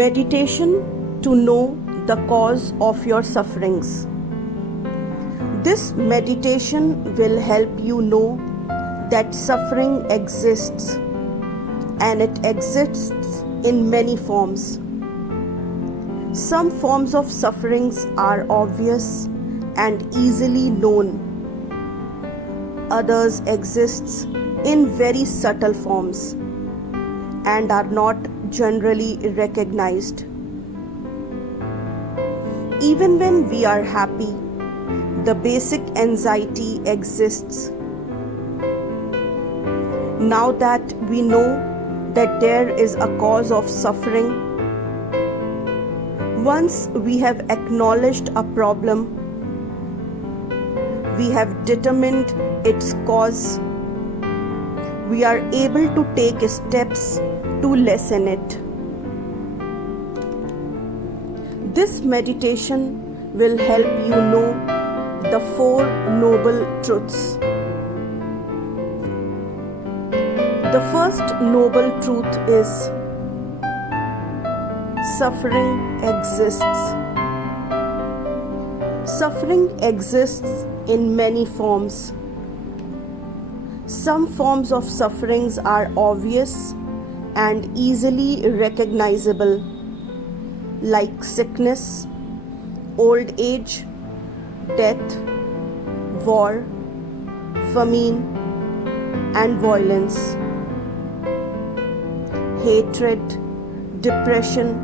Meditation to know the cause of your sufferings. This meditation will help you know that suffering exists, and it exists in many forms. Some forms of sufferings are obvious and easily known. Others exist in very subtle forms and are not generally recognized. Even when we are happy, the basic anxiety exists. Now that we know that there is a cause of suffering, once we have acknowledged a problem, we have determined its cause, we are able to take steps to lessen it. This meditation will help you know the 4 noble truths. The first noble truth is suffering exists. Suffering exists in many forms. Some forms of sufferings are obvious and easily recognizable, like sickness, old age, death, war, famine, and violence. Hatred, depression,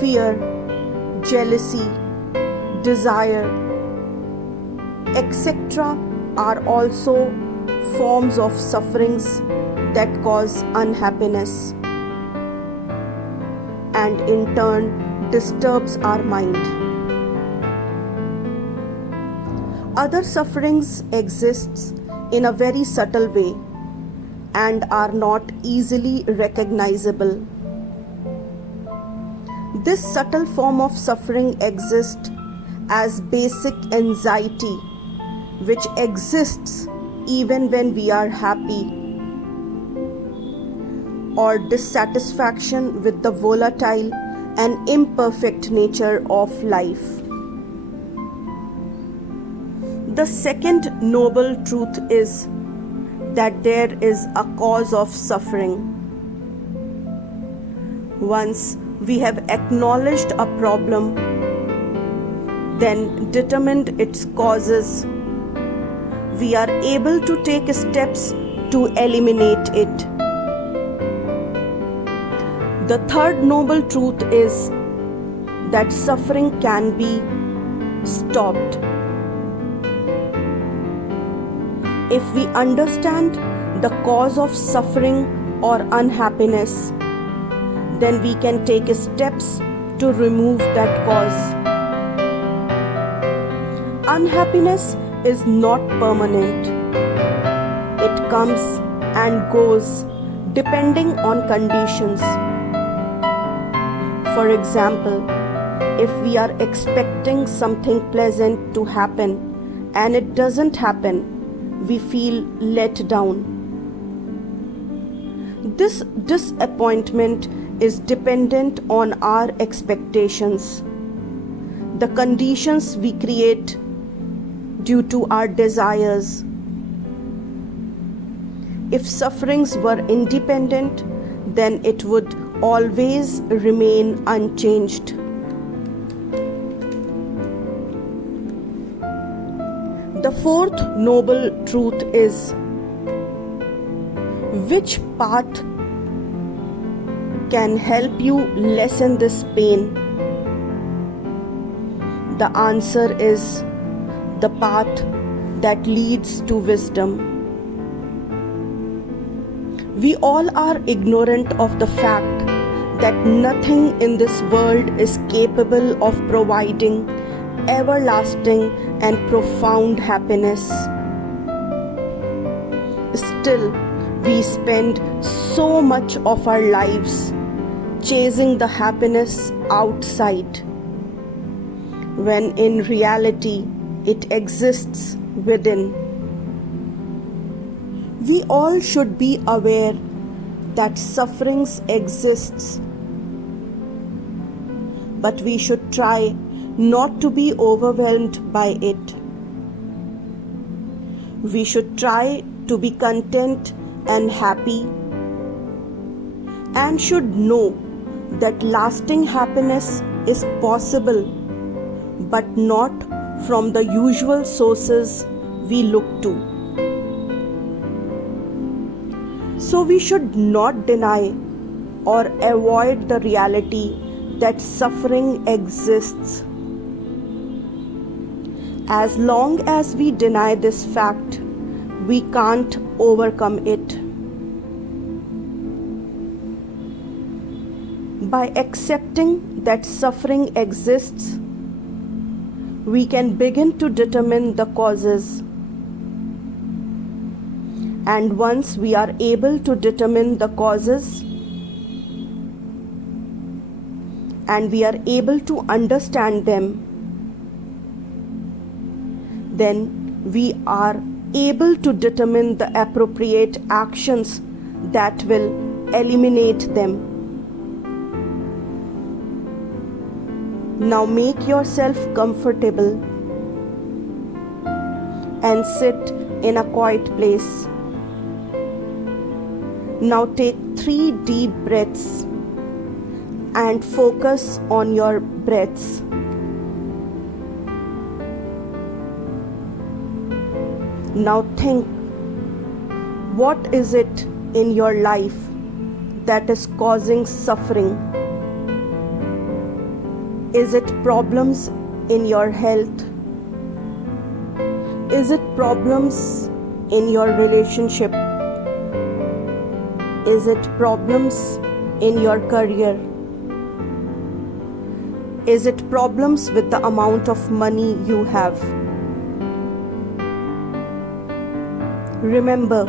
fear, jealousy, desire, etc. are also forms of sufferings that cause unhappiness and in turn disturbs our mind. Other sufferings exist in a very subtle way and are not easily recognizable. This subtle form of suffering exists as basic anxiety, which exists even when we are happy, or dissatisfaction with the volatile and imperfect nature of life. The second noble truth is that there is a cause of suffering. Once we have acknowledged a problem, then determined its causes, we are able to take steps to eliminate it. The third noble truth is that suffering can be stopped. If we understand the cause of suffering or unhappiness, then we can take steps to remove that cause. Unhappiness is not permanent. It comes and goes depending on conditions. For example, if we are expecting something pleasant to happen and it doesn't happen, we feel let down. This disappointment is dependent on our expectations, the conditions we create due to our desires. If sufferings were independent, then it would always remain unchanged. The fourth noble truth is, which path can help you lessen this pain? The answer is the path that leads to wisdom. We all are ignorant of the fact that nothing in this world is capable of providing everlasting and profound happiness. Still, we spend so much of our lives chasing the happiness outside, when in reality it exists within. We all should be aware that sufferings exists, but we should try not to be overwhelmed by it. We should try to be content and happy, and should know that lasting happiness is possible, but not from the usual sources we look to. So we should not deny or avoid the reality that suffering exists. As long as we deny this fact, we can't overcome it. By accepting that suffering exists, we can begin to determine the causes. And once we are able to determine the causes, and we are able to understand them, then we are able to determine the appropriate actions that will eliminate them. Now make yourself comfortable and sit in a quiet place. Now take 3 deep breaths and focus on your breaths. Now think, what is it in your life that is causing suffering? Is it problems in your health? Is it problems in your relationship? Is it problems in your career? Is it problems with the amount of money you have? Remember,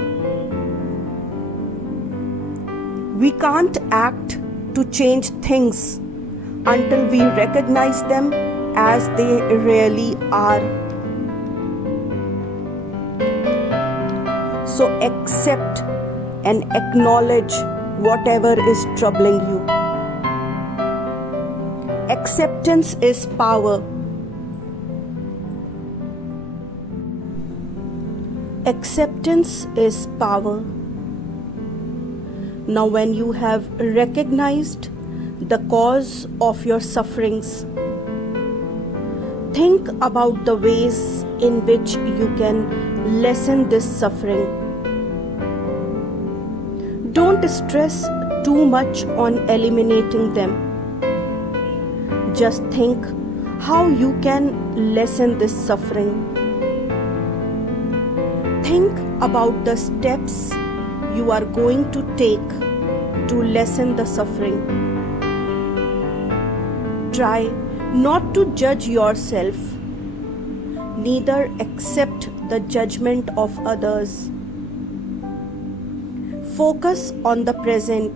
we can't act to change things until we recognize them as they really are. So accept and acknowledge whatever is troubling you. Acceptance is power. Acceptance is power. Now, when you have recognized the cause of your sufferings, think about the ways in which you can lessen this suffering. Don't stress too much on eliminating them. Just think how you can lessen this suffering. Think about the steps you are going to take to lessen the suffering. Try not to judge yourself, neither accept the judgment of others. Focus on the present.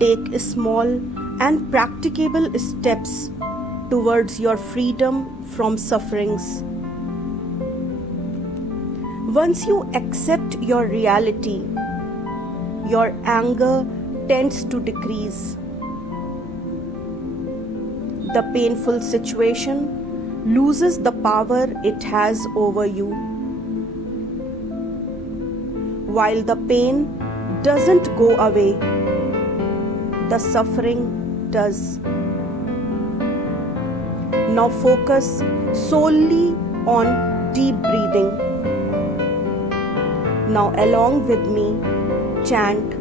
Take small and practicable steps towards your freedom from sufferings. Once you accept your reality, your anger tends to decrease. The painful situation loses the power it has over you, while the pain doesn't go away, the suffering does. Now focus solely on deep breathing. Now along with me, chant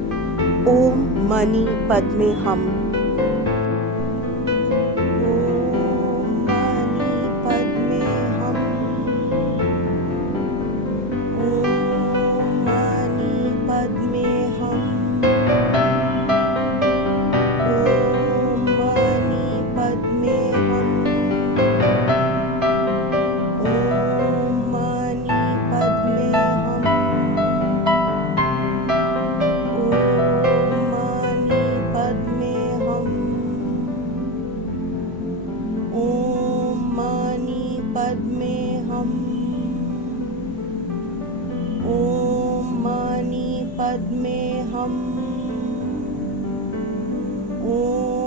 Om Mani Padme Hum. Om Mani Padme Hum. Om Mani Padme Hum. Om Mani Padme Hum. Om Mani Padme Hum. Om Mani Padme Hum. Om Mani Padme Hum. Om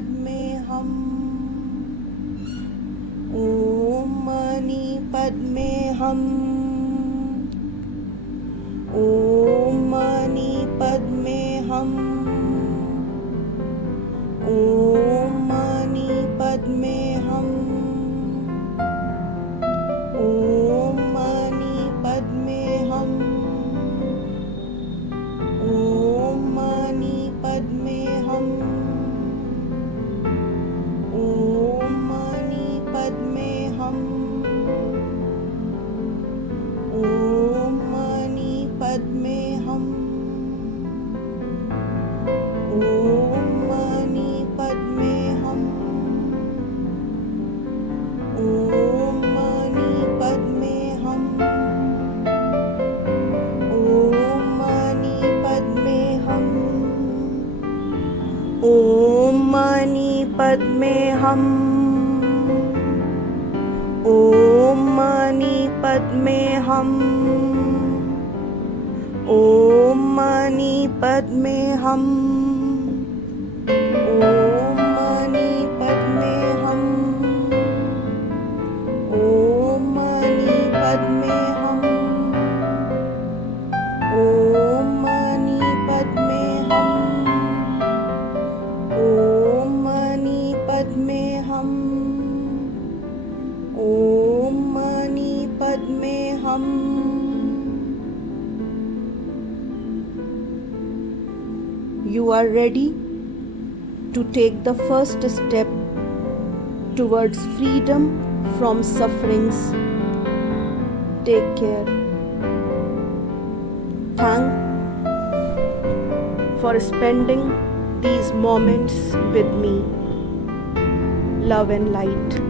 padme hum. Om mani padme hum. Om mani padme hum. Om mani padme hum. Om mani padme hum. Om mani padme hum. Om mani padme hum. Om mani padme hum. Om mani padme hum. Om mani padme hum. Om mani padme hum. Om mani padme hum. Om mani padme hum. Om mani padme hum. Om mani padme hum. Om mani padme hum. Om mani padme hum. Om mani padme hum. Om mani padme hum. You are ready to take the first step towards freedom from sufferings. Take care. Thank for spending these moments with me. Love and light.